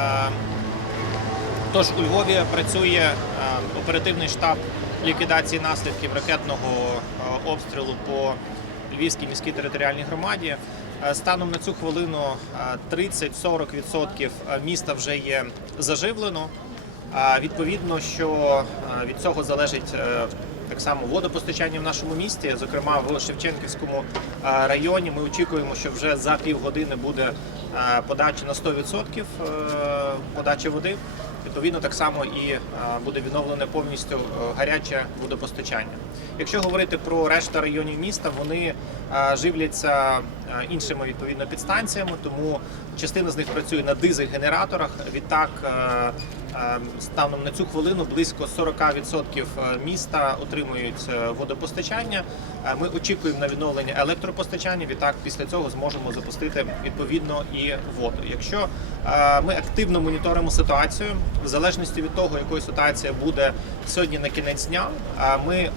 Е, Тож у Львові працює е, оперативний штаб ліквідації наслідків ракетного е, обстрілу по Львівській міській територіальній громаді. Станом на цю хвилину е, 30-40% міста вже є заживлено. Відповідно, що від цього залежить так само водопостачання в нашому місті, зокрема в Шевченківському е, районі. Ми очікуємо, що вже за півгодини буде е, подача на 100% подачі води. Відповідно, так само і е, буде відновлене повністю е, гаряче водопостачання. Якщо говорити про решта районів міста, вони е, живляться е, іншими відповідно підстанціями, тому частина з них працює на дизель-генераторах. Відтак, е, станом на цю хвилину близько 40% міста отримують водопостачання. Ми очікуємо на відновлення електропостачання. Відтак, після цього зможемо запустити відповідно і воду. Якщо ми активно моніторимо ситуацію, в залежності від того, якою ситуація буде сьогодні на кінець дня, ми е,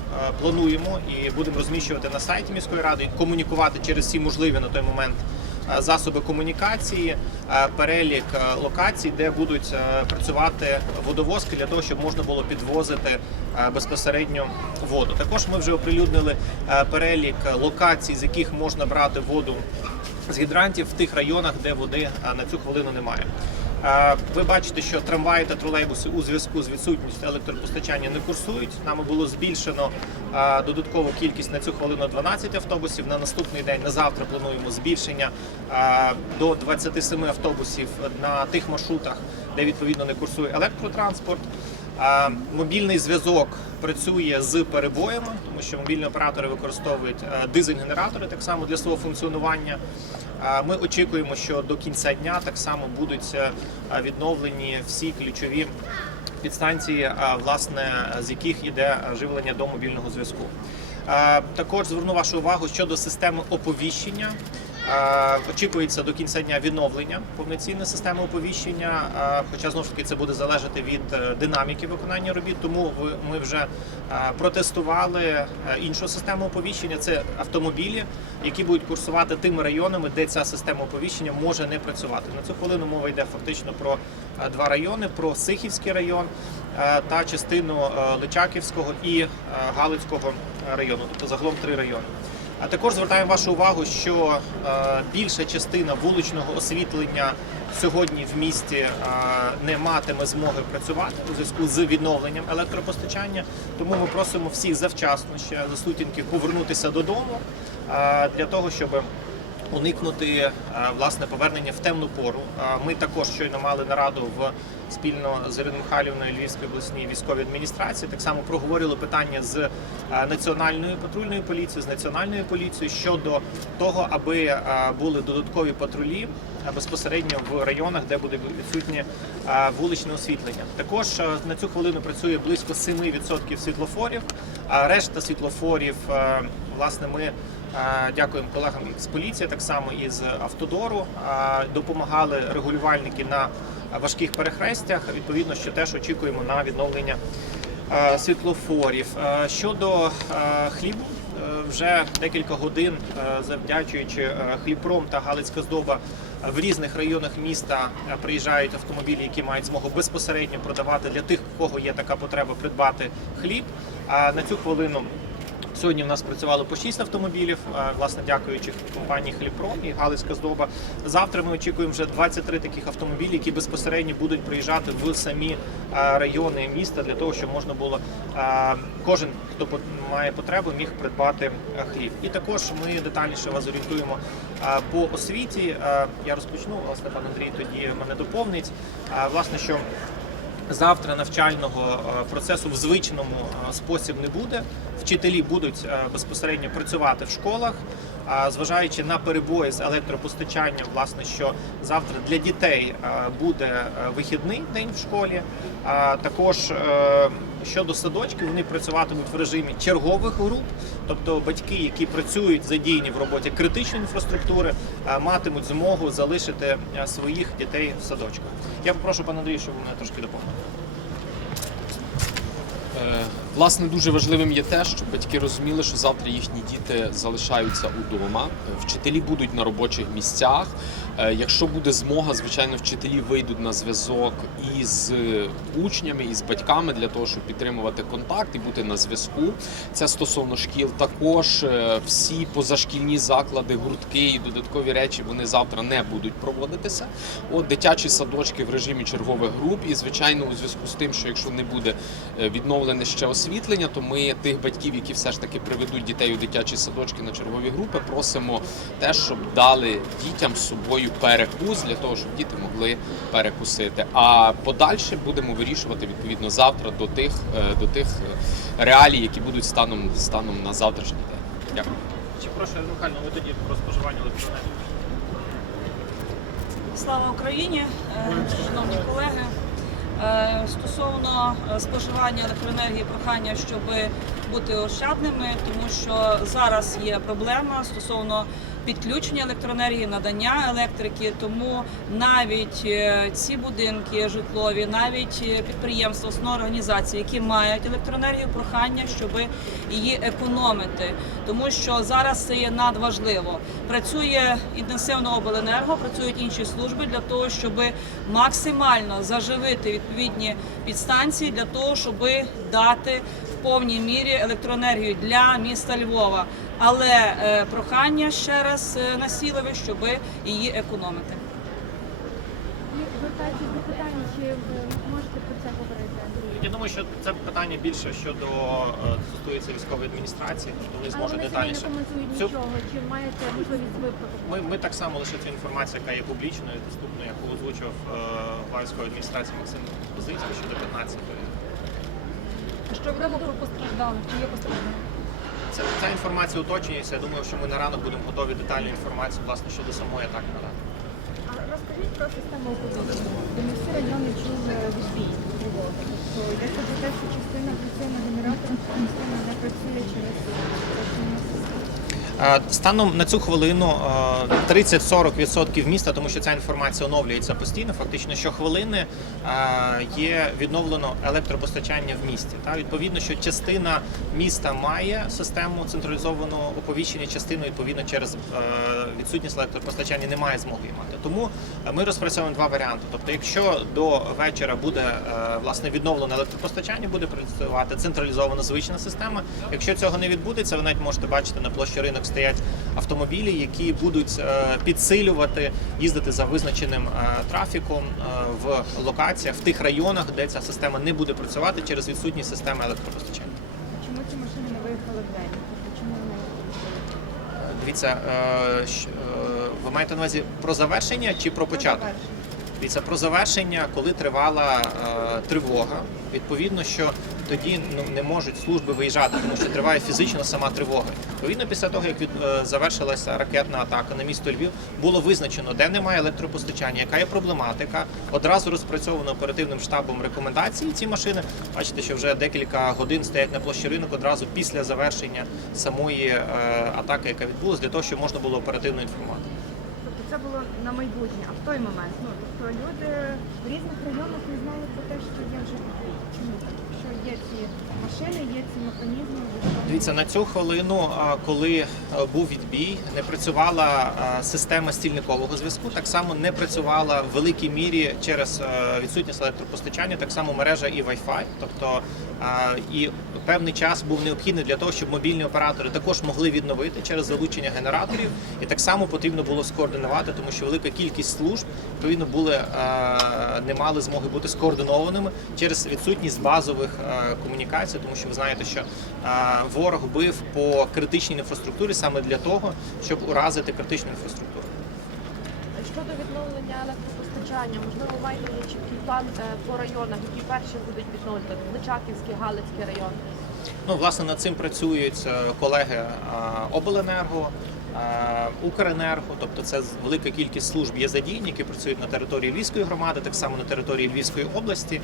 плануємо і будемо розміщувати на сайті міської ради, комунікувати через всі можливі на той момент е, засоби комунікації, е, перелік е, локацій, де будуть працювати водовозки для того, щоб можна було підвозити безпосередньо воду. Також ми вже оприлюднили перелік локацій, з яких можна брати воду з гідрантів в тих районах, де води на цю хвилину немає. Ви бачите, що трамваї та тролейбуси у зв'язку з відсутністю електропостачання не курсують. Нами було збільшено додаткову кількість на цю хвилину 12 автобусів. На наступний день, на завтра плануємо збільшення до 27 автобусів на тих маршрутах, де відповідно не курсує електротранспорт. Мобільний зв'язок працює з перебоями, тому що мобільні оператори використовують дизель-генератори так само для свого функціонування. Е, Ми очікуємо, що до кінця дня так само будуть е, відновлені всі ключові підстанції, е, власне, з яких іде живлення до мобільного зв'язку. Е, Також зверну вашу увагу щодо системи оповіщення. Е, Очікується до кінця дня відновлення повноцінної системи оповіщення. е, Хоча знову ж таки це буде залежати від е, динаміки виконання робіт. Тому ми вже протестували іншу систему оповіщення. Це автомобілі, які будуть курсувати тими районами, де ця система оповіщення може не працювати. На цю хвилину мова йде фактично про два райони: про Сихівський район та частину Личаківського і Галицького району, тобто загалом три райони. А також звертаємо вашу увагу, що е, більша частина вуличного освітлення сьогодні в місті е, не матиме змоги працювати у зв'язку з відновленням електропостачання. Тому ми просимо всіх завчасно ще за сутінки повернутися додому е, для того, щоб уникнути е, власне повернення в темну пору. Е, Ми також щойно мали нараду в спільно з Іриною Михайлівною Львівської обласній військовій адміністрації. Так само проговорили питання з е, національною патрульною поліцією, з національною поліцією щодо того, аби були додаткові патрулі безпосередньо в районах, де буде відсутнє вуличне освітлення. Також на цю хвилину працює близько 7% світлофорів. А решта світлофорів, власне, ми. Дякуємо колегам з поліції, так само і з автодору. Допомагали регулювальники на важких перехрестях. Відповідно, що теж очікуємо на відновлення світлофорів. Щодо хлібу, вже декілька годин, е, завдячуючи хліпром та Галицька здоба. е, В різних районах міста е, приїжджають автомобілі, які мають змогу безпосередньо продавати для тих, у кого є така потреба придбати хліб. А на цю хвилину Сьогодні в нас працювало по 6 автомобілів, власне, дякуючи компанії Хліпром і Галицька здоба. Завтра ми очікуємо вже 23 таких автомобілів, які безпосередньо будуть приїжджати в самі райони міста для того, щоб можна було кожен, хто має потребу, міг придбати хліб. І також ми детальніше вас орієнтуємо по освіті. Я розпочну, власне, пан Андрій тоді мене доповнить. Власне, що Завтра навчального е, процесу в звичному е, спосіб не буде. Вчителі будуть е, безпосередньо працювати в школах, зважаючи на перебої з електропостачанням, власне, що завтра для дітей буде вихідний день в школі. А Також щодо садочків, вони працюватимуть в режимі чергових груп, тобто батьки, які працюють задіяні в роботі критичної інфраструктури, е, матимуть змогу залишити е, своїх дітей в садочку. Я попрошу пана Андрію, щоб ви мене трошки допомогли. Власне, дуже важливим є те, щоб батьки розуміли, що завтра їхні діти залишаються удома, вчителі будуть на робочих місцях. Е, Якщо буде змога, звичайно, вчителі вийдуть на зв'язок із учнями, із батьками для того, щоб підтримувати контакт і бути на зв'язку. Це стосовно шкіл. Також е, всі позашкільні заклади, гуртки і додаткові речі вони завтра не будуть проводитися. От дитячі садочки в режимі чергових груп. І звичайно, у зв'язку з тим, що якщо не буде е, відновлене ще освітлення, то ми тих батьків, які все ж таки приведуть дітей у дитячі садочки на чергові групи, просимо те, щоб дали дітям з собою перекус для того, щоб діти могли перекусити. А подальше будемо вирішувати відповідно завтра до тих е, до тих е, реалій, які будуть станом станом на завтрашній день. Дякую. Чи прошу Михайло, ви тоді про споживання електроенергії? Слава Україні, Е, шановні колеги. Е, Стосовно е, споживання електроенергії, прохання, щоб бути ощадними, тому що зараз є проблема стосовно підключення електроенергії, надання електрики. Тому навіть е, ці будинки житлові, навіть е, підприємства, основні організації, які мають електроенергію, прохання, щоб її економити, тому що зараз це є надважливо. Працює інтенсивно обленерго, працюють інші служби для того, щоб максимально заживити відповідні підстанції для того, щоб дати в повній мірі електроенергію для міста Львова. Але е, прохання ще раз е, насіливе, щоб її економити. Звертаючись до питання, чи можете про це говорити, Я думаю, що це питання більше щодо е, стосується військової адміністрації, тобто вони Але зможуть вони самі не детальніше. коментують Цю- нічого, чи маєте можливість ви Ми, ми так само лише цю інформацію, яка є публічною, доступною, яку озвучив е, глава військової адміністрації Максим Позицький щодо 15-ї. що відомо про постраждалих? Чи є постраждалих? Це ця інформація уточнюється. Я думаю, що ми на ранок будемо готові детальну інформацію власне щодо самої атаки на ранок. Розкажіть про систему оповіщення. Ми всі райони чули відбій тривоги. Тобто йдеться про те, що частина працює на генераторах, частина не працює через Станом на цю хвилину е, 30-40% міста, тому що ця інформація оновлюється постійно. Фактично, щохвилини е, є відновлено електропостачання в місті. Та відповідно, що частина міста має систему централізованого оповіщення, частину відповідно через е, відсутність електропостачання не має змоги мати. Тому е, ми розпрацьовуємо два варіанти. Тобто, якщо до вечора буде е, власне відновлено електропостачання, буде працювати централізована звична система. Якщо цього не відбудеться, ви навіть можете бачити на площі ринок стоять автомобілі, які будуть е, підсилювати, їздити за визначеним е, трафіком е, в локаціях в тих районах, де ця система не буде працювати через відсутність системи електропостачання. Чому ці машини не виїхали в день? Чому вони Дивіться, ви маєте на увазі про завершення чи про початок? Дивіться, про завершення, коли тривала тривога, відповідно, що тоді ну, не можуть служби виїжджати, тому що триває фізично сама тривога. Відповідно, після того, як від, е, завершилася ракетна атака на місто Львів, було визначено, де немає електропостачання, яка є проблематика. Одразу розпрацьовано оперативним штабом рекомендації. Ці машини бачите, що вже декілька годин стоять на площі ринок одразу після завершення самої е, атаки, яка відбулася, для того, щоб можна було оперативно інформувати. Тобто це було на майбутнє, а в той момент. Ну тобто люди в різних районах не знали про те, що є вже. Чому є ці машини, є ці механізми. Дивіться, на цю хвилину, коли е, був відбій, не працювала система стільникового зв'язку. Так само не працювала в великій мірі через е, відсутність електропостачання, так само мережа і Wi-Fi. Тобто і певний час був необхідний для того, щоб мобільні оператори також могли відновити через залучення генераторів. І так само потрібно було скоординувати, тому що велика кількість служб відповідно були не мали змоги бути скоординованими через відсутність базових комунікацій, тому що ви знаєте, що ворог бив по критичній інфраструктурі саме для того, щоб уразити критичну інфраструктуру. Щодо відновлення електропостачання, можливо, маєте вже чіткий план е, по районах, які перші будуть відновлювати? Личаківський, Галицький район. Ну, власне, над цим працюють е, колеги е, Обленерго, Укренерго, тобто це велика кількість служб є задіяні, які працюють на території Львівської громади, так само на території Львівської області.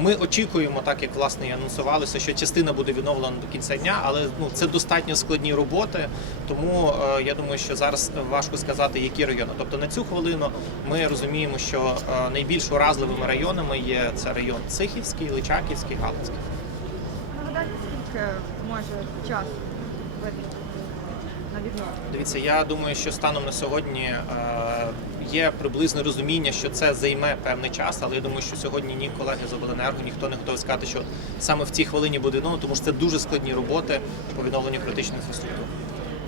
Ми очікуємо, так як власне і анонсувалося, що частина буде відновлена до кінця дня, але ну це достатньо складні роботи. Тому е, я думаю, що зараз важко сказати, які райони. Тобто на цю хвилину ми розуміємо, що е, найбільш уразливими районами є це район Цихівський, Личаківський, Галицький. Нагадаю, е, може час витратити на відновлення? Дивіться, я думаю, що станом на сьогодні е, є приблизне розуміння, що це займе певний час, але я думаю, що сьогодні ні колеги з обленерго, ніхто не готовий сказати, що саме в цій хвилині буде відновлено, тому що це дуже складні роботи по відновленню критичної інфраструктури.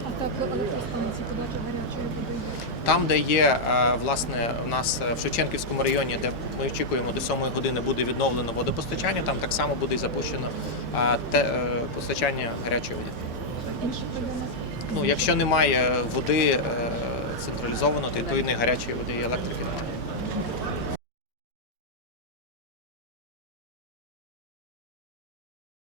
А так електростанції подачі гарячої води. Там, де є е, власне у нас е, в Шевченківському районі, де ми очікуємо до 7 години буде відновлено водопостачання, там так само буде запущено те, постачання гарячої води. Інші райони Ну, якщо немає води е, централізовано, то і гарячої води і електрики.